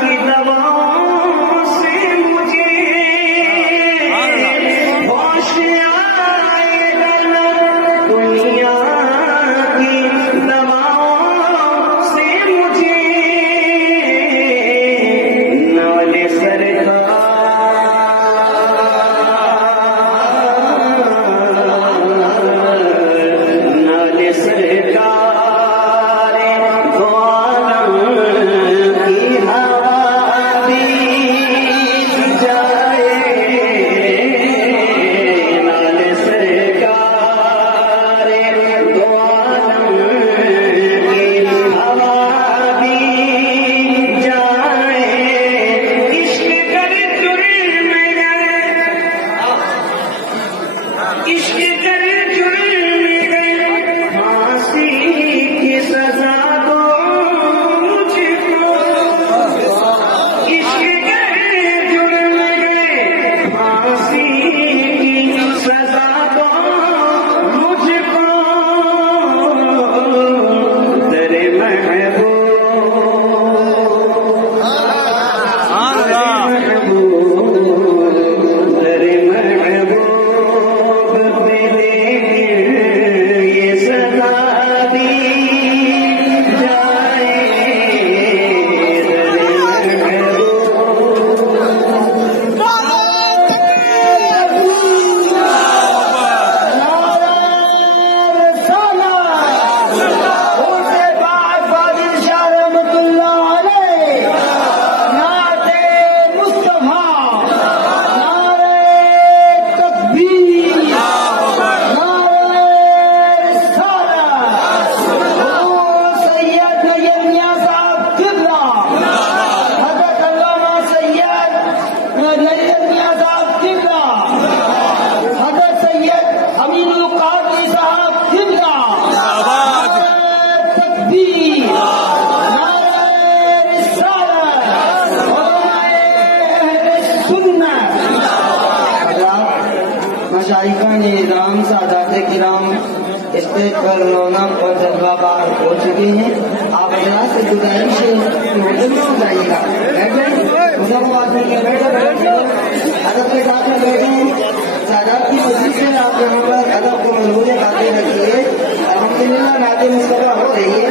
کی دواؤں سے مجھے ہوش آئے گا نہ دنیا کی دواؤں سے مجھے نالے مشائخان نظام سادات کرام اسٹیج پر رونق اور جذبہ بار ہو چکے ہیں. آپ حضرات سے گزارش ہے کہ ہوٹل میں ہو جائیے گا, ادب کے ساتھ میں بیٹھے ہیں. سادات کی وجہ سے آپ یہاں پر ادب کو منظور باتیں رکھیے. الحمدللہ نعت مصطفیٰ ہو رہی ہے.